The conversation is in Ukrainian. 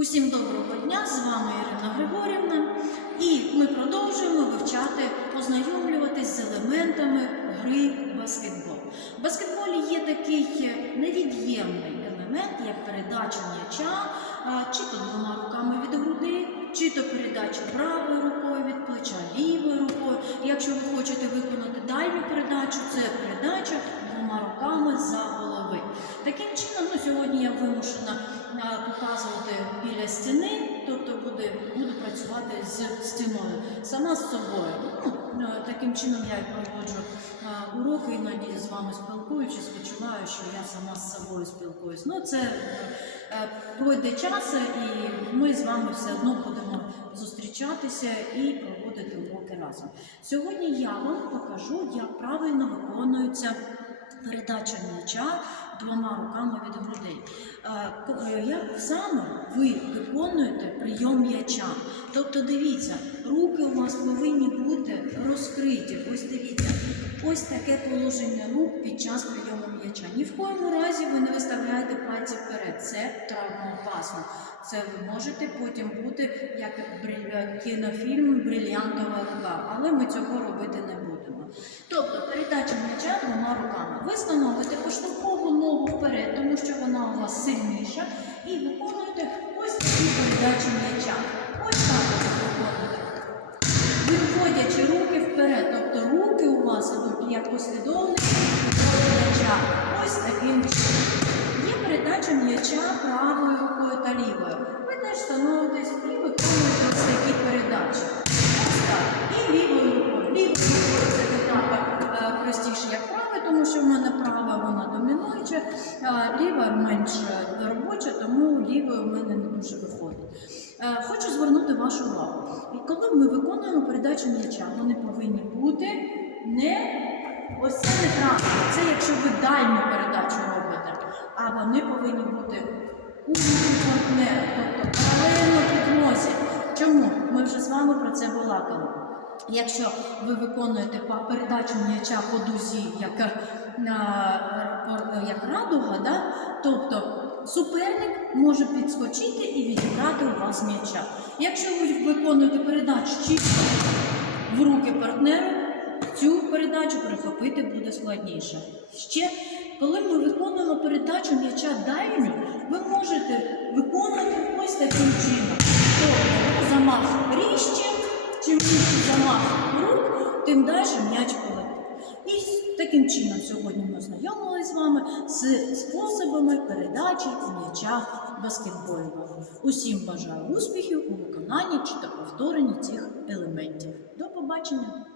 Усім доброго дня! З вами Ірина Григорівна, і ми продовжуємо вивчати, ознайомлюватись з елементами гри баскетбол. В баскетболі є такий невід'ємний елемент, як передача м'яча, чи то двома руками від груди, чи то передача правою рукою від плеча, лівою рукою. Якщо ви хочете виконати дальню передачу, це стіни, тобто буде, буду працювати з стіною, сама з собою. Ну, е, таким чином я і проводжу а, уроки, іноді з вами спілкуючись, відчуваю, що я сама з собою спілкуюсь. Ну, це е, пройде час, і ми з вами все одно будемо зустрічатися і проводити уроки разом. Сьогодні я вам покажу, як правильно виконується передача м'яча двома руками від грудей. Е, е, Як саме ви виконуєте прийом м'яча? Тобто дивіться, руки у вас повинні бути розкриті. Ось дивіться, ось таке положення рук під час прийому м'яча. Ні в коєму разі ви не виставляєте пальці вперед. Це травмоопасно. Це ви можете потім бути як кінофільм Брильянтова рука, але ми цього робити не будемо. Тобто передача м'яча двома руками. Ви становите поштовхову ногу вперед, тому що вона у вас сильніша, і виконуєте ось такі передачі м'яча. Ось так ви виконуєте. Виводячи руки вперед, тобто руки у вас ідуть як послідовник до м'яча. Ось таким чином. Є передача м'яча правою рукою та лівою. Ви теж становитесь і виконуєте ось такі передачі. Ось так. І лівою рукою. Лівою рукою це не так е, простіше, як правою, тому що в мене права вона домінуюча, а ліва менш робоча, тому лівою в мене не дуже виходить. Е, Хочу звернути вашу увагу. І коли ми виконуємо передачу м'яча, вони повинні бути не ось це неправильно. Це якщо ви дальню передачу робите, а вони повинні бути у партнера, тобто паралельно підносі. Чому? Ми вже з вами про це балакали. Якщо ви виконуєте передачу м'яча по дузі, як, е, по- як радуга, да? тобто суперник може підскочити і відібрати у вас м'яча. Якщо ви виконуєте передачу чисто в руки партнеру, цю передачу перехопити буде складніше. Ще коли ми виконуємо передачу м'яча дальню, ви можете виконувати ось таким чином. Чим замах рук, тим далі м'яч полетить. І таким чином сьогодні ми ознайомилися з вами з способами передачі м'яча баскетбольного. Усім бажаю успіхів у виконанні чи та повторенні цих елементів. До побачення!